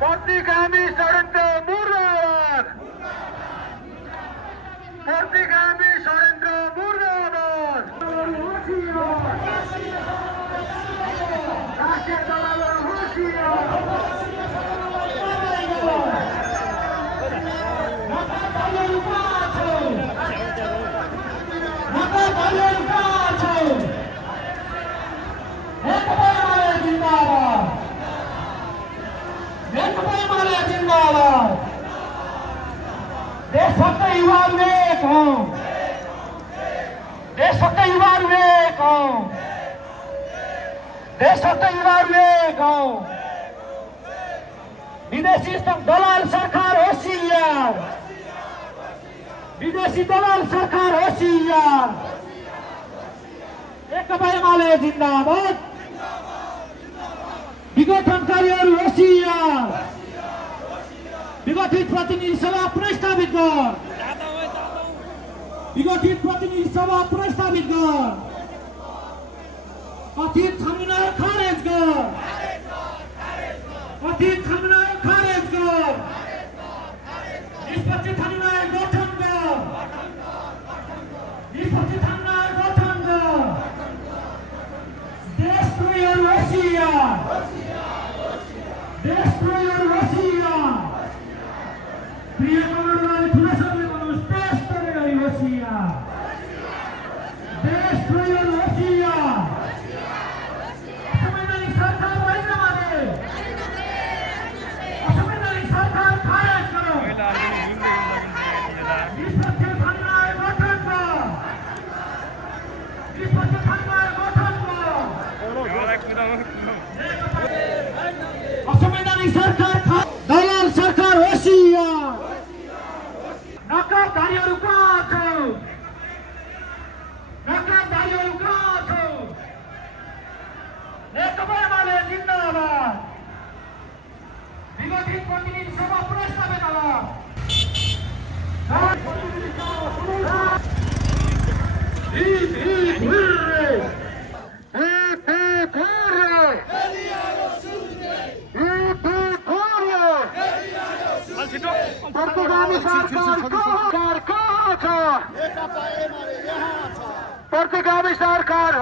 प्रतिगामी षड्यन्त्र मुर्दाबाद। प्रतिगामी षड्यन्त्र मुर्दाबाद। राष्ट्रिय दलहरू होसियार। देशभक्त युवा विवेक हौं, देशभक्त युवा विवेक हौं, देशभक्त युवा विवेक हौं। विदेशी दलाल सरकार होशियार, विदेशी दलाल सरकार होशियार। नेकपा एमाले जिन्दाबाद। विघटनकारीहरू होशियार। विघटित प्रतिनिधि सभा पुनर्स्थापित कर। विघटित प्रतिनिधि सभा पुनर्स्थापित कर। कथित छानबिन खारेज कर। कथित छानबिन खारेज कर। निष्पक्ष छानबिन गठन कर। निष्पक्ष छानबिन गठन कर। देशद्रोहीहरू होशियार। देशद्रोहीहरू होशियार। प्रिय कमलवादी ठुला सबले भन्नुहोस्, देशद्रोहीहरू होशियार। देशद्रोहीहरू होशियार। असंवैधानिक सरकार रहेन भने असंवैधानिक सरकार खारेज करो। निष्पक्ष छानबिन गठन कर। निष्पक्ष छानबिन गठन कर। असंवैधानिक सरकार दलाल सरकार होशियार। नकाबदारीहरू कहाँ छौ? नकाबदारीहरू कहाँ छौ? नेकपा एमाले जिन्दाबाद। विघटित प्रतिनिधि सभा पुनर्स्थापित गर। प्रतिगामी सरकार कहाँ छ? प्रतिगामी सरकार